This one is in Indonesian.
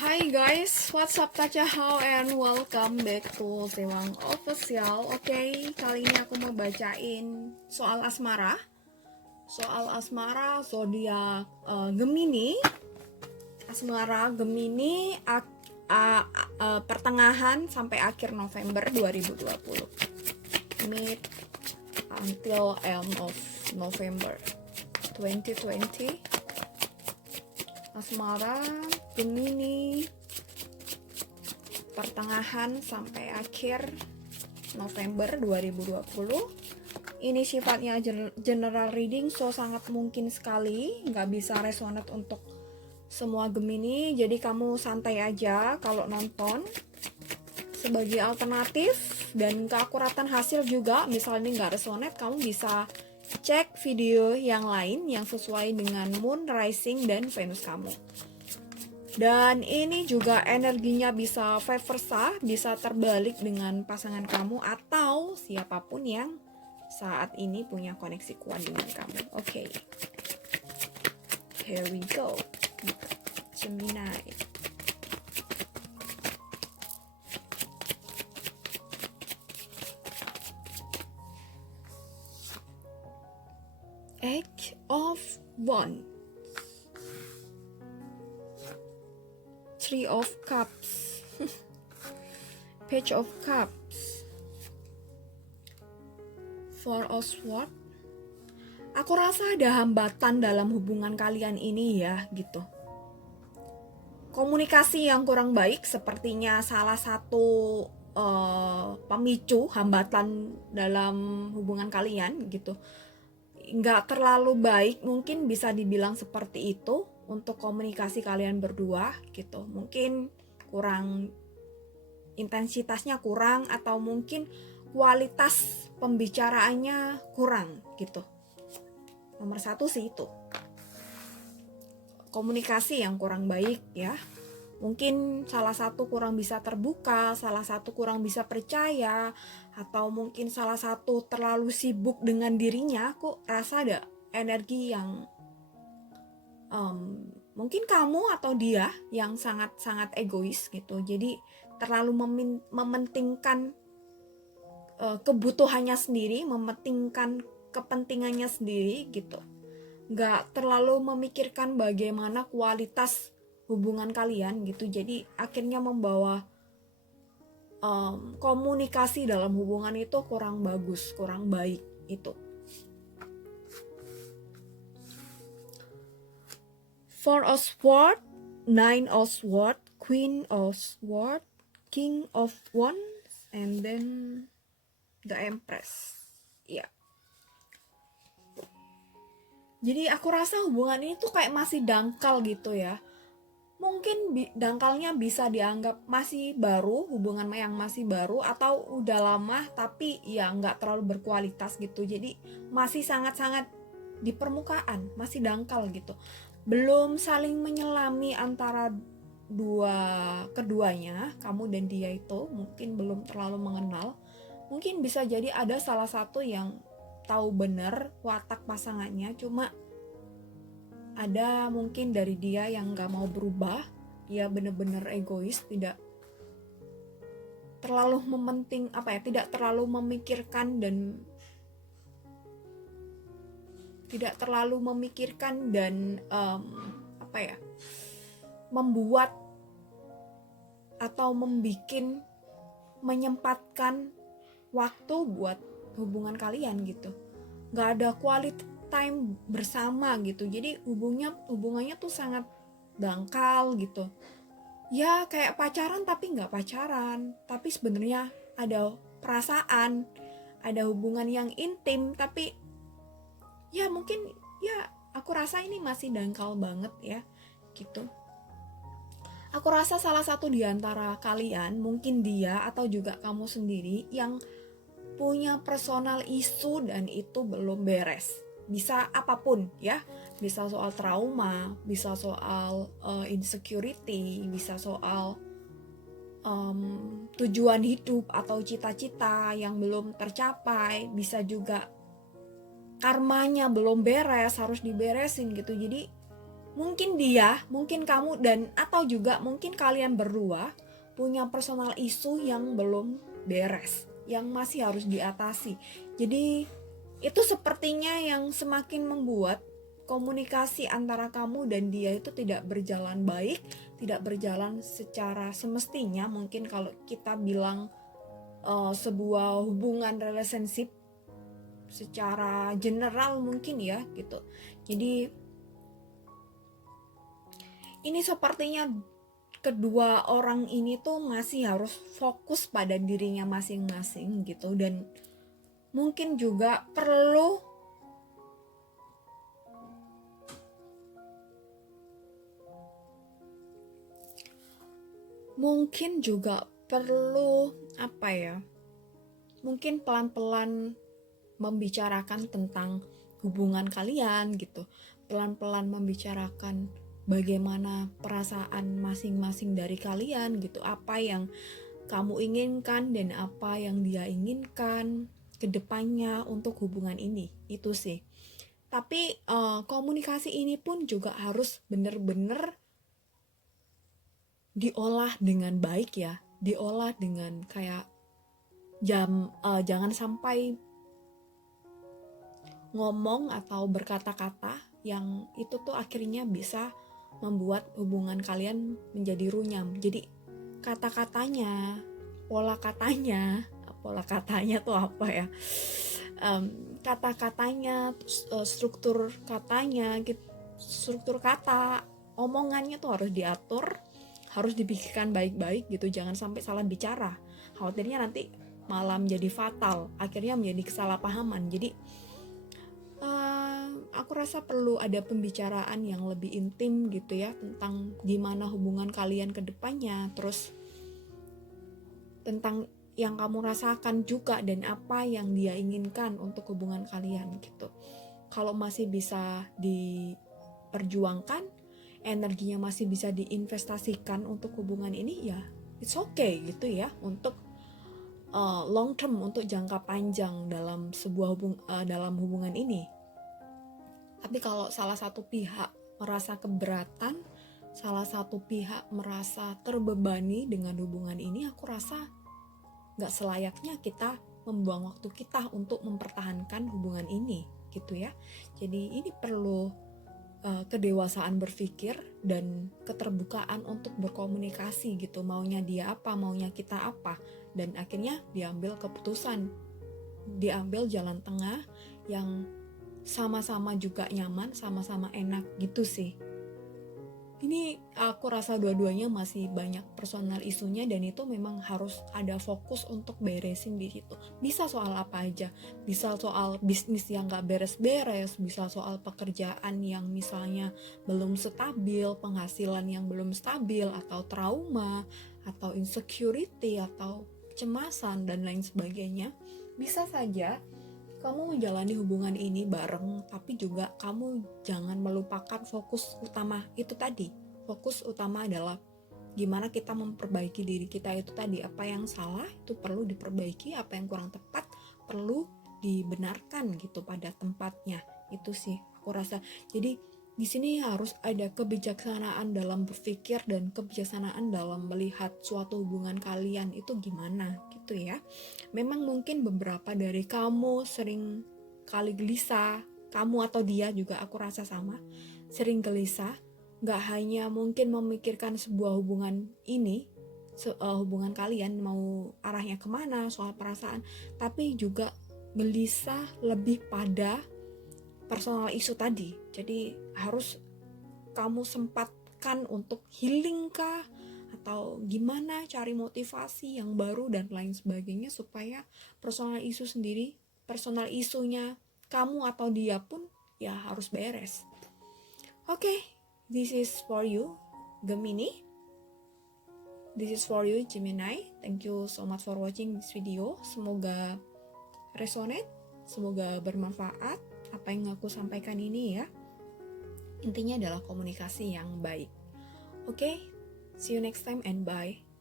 Hi guys, what's up How and welcome back to Sewang Official. Oke, kali ini aku mau bacain soal asmara. Soal asmara zodiak Gemini. Asmara Gemini pertengahan sampai akhir November 2020. Mid until end of November 2020. Asmara Gemini pertengahan sampai akhir November 2020. Ini sifatnya general reading, so sangat mungkin sekali nggak bisa resonate untuk semua Gemini. Jadi kamu santai aja kalau nonton sebagai alternatif, dan keakuratan hasil juga misalnya nggak resonate, kamu bisa cek video yang lain yang sesuai dengan moon, rising, dan Venus kamu. Dan ini juga energinya bisa vice versa, bisa terbalik dengan pasangan kamu atau siapapun yang saat ini punya koneksi kuat dengan kamu. Oke. Here we go. Gemini. Eight of Wands, Three of Cups, Page of Cups, Four of Swords. Aku rasa ada hambatan dalam hubungan kalian ini ya, gitu. Komunikasi yang kurang baik sepertinya salah satu pemicu hambatan dalam hubungan kalian, gitu. Nggak terlalu baik, mungkin bisa dibilang seperti itu untuk komunikasi kalian berdua gitu. Mungkin kurang, intensitasnya kurang, atau mungkin kualitas pembicaraannya kurang gitu. Nomor satu sih itu, komunikasi yang kurang baik ya. Mungkin salah satu kurang bisa terbuka, salah satu kurang bisa percaya, atau mungkin salah satu terlalu sibuk dengan dirinya. Aku rasa ada energi yang mungkin kamu atau dia yang sangat-sangat egois gitu. Jadi terlalu mementingkan kebutuhannya sendiri, mementingkan kepentingannya sendiri gitu. Nggak terlalu memikirkan bagaimana kualitas hubungan kalian gitu. Jadi akhirnya membawa komunikasi dalam hubungan itu kurang bagus, kurang baik itu. Four of Swords, Nine of Swords, Queen of Swords, King of Wands, and then the Empress. Ya. Jadi aku rasa hubungan ini tuh kayak masih dangkal gitu ya. Mungkin dangkalnya bisa dianggap masih baru, hubungan yang masih baru, atau udah lama tapi ya nggak terlalu berkualitas gitu. Jadi masih sangat-sangat di permukaan, masih dangkal gitu. Belum saling menyelami antara keduanya, kamu dan dia itu mungkin belum terlalu mengenal. Mungkin bisa jadi ada salah satu yang tahu bener watak pasangannya, cuma ada mungkin dari dia yang gak mau berubah. Dia bener-bener egois, tidak terlalu tidak terlalu memikirkan dan membuat atau menyempatkan waktu buat hubungan kalian gitu. Gak ada quality time bersama gitu. Jadi hubungannya tuh sangat dangkal gitu. Ya kayak pacaran tapi nggak pacaran, tapi sebenarnya ada perasaan, ada hubungan yang intim, tapi ya mungkin ya aku rasa ini masih dangkal banget ya gitu. Aku rasa salah satu di antara kalian, mungkin dia atau juga kamu sendiri, yang punya personal issue dan itu belum beres. Bisa apapun ya, bisa soal trauma, bisa soal insecurity, bisa soal tujuan hidup atau cita-cita yang belum tercapai, bisa juga karmanya belum beres, harus diberesin gitu. Jadi Mungkin dia, mungkin kamu, dan atau juga mungkin kalian berdua punya personal issue yang belum beres, yang masih harus diatasi. Jadi itu sepertinya yang semakin membuat komunikasi antara kamu dan dia itu tidak berjalan baik, tidak berjalan secara semestinya. Mungkin kalau kita bilang sebuah hubungan relationship secara general mungkin ya gitu. Jadi ini sepertinya kedua orang ini tuh masih harus fokus pada dirinya masing-masing gitu, dan mungkin juga perlu apa ya, mungkin pelan-pelan membicarakan tentang hubungan kalian gitu, pelan-pelan membicarakan bagaimana perasaan masing-masing dari kalian gitu, apa yang kamu inginkan dan apa yang dia inginkan ke depannya untuk hubungan ini. Itu sih. Tapi komunikasi ini pun juga harus benar-benar diolah dengan baik ya, diolah dengan kayak jangan sampai ngomong atau berkata-kata yang itu tuh akhirnya bisa membuat hubungan kalian menjadi runyam. Jadi kata-katanya, pola katanya tuh apa ya, kata-katanya, struktur katanya, struktur kata, omongannya tuh harus diatur, harus dipikirkan baik-baik gitu, jangan sampai salah bicara. Khawatirnya nanti malah menjadi fatal, akhirnya menjadi kesalahpahaman. Jadi aku rasa perlu ada pembicaraan yang lebih intim gitu ya, tentang gimana hubungan kalian ke depannya, terus tentang yang kamu rasakan juga dan apa yang dia inginkan untuk hubungan kalian gitu. Kalau masih bisa diperjuangkan, energinya masih bisa diinvestasikan untuk hubungan ini, ya it's okay gitu ya, untuk long term, untuk jangka panjang dalam sebuah dalam hubungan ini. Tapi kalau salah satu pihak merasa keberatan, salah satu pihak merasa terbebani dengan hubungan ini, aku rasa gak selayaknya kita membuang waktu kita untuk mempertahankan hubungan ini gitu ya. Jadi ini perlu kedewasaan berpikir dan keterbukaan untuk berkomunikasi gitu, maunya dia apa, maunya kita apa, dan akhirnya diambil keputusan, diambil jalan tengah yang sama-sama juga nyaman, sama-sama enak gitu sih. Ini aku rasa dua-duanya masih banyak personal isunya, dan itu memang harus ada fokus untuk beresin di situ. Bisa soal apa aja, bisa soal bisnis yang gak beres-beres, bisa soal pekerjaan yang misalnya belum stabil, penghasilan yang belum stabil, atau trauma, atau insecurity, atau kecemasan, dan lain sebagainya. Bisa saja kamu menjalani hubungan ini bareng, tapi juga kamu jangan melupakan fokus utama itu tadi. Fokus utama adalah gimana kita memperbaiki diri kita itu tadi. Apa yang salah itu perlu diperbaiki, apa yang kurang tepat perlu dibenarkan gitu pada tempatnya. Itu sih aku rasa. Jadi di sini harus ada kebijaksanaan dalam berpikir dan kebijaksanaan dalam melihat suatu hubungan kalian itu gimana gitu ya. Memang mungkin beberapa dari kamu sering kali gelisah, kamu atau dia juga aku rasa sama, sering gelisah, gak hanya mungkin memikirkan sebuah hubungan ini, hubungan kalian mau arahnya kemana, soal perasaan, tapi juga gelisah lebih pada personal issue tadi. Jadi harus kamu sempatkan untuk healing kah, atau gimana cari motivasi yang baru dan lain sebagainya, supaya personal issue sendiri, personal isunya kamu atau dia pun ya harus beres. Okay, this is for you Gemini, this is for you Gemini. Thank you so much for watching this video. Semoga resonate, semoga bermanfaat apa yang aku sampaikan ini ya. Intinya adalah komunikasi yang baik. Okay, see you next time and bye.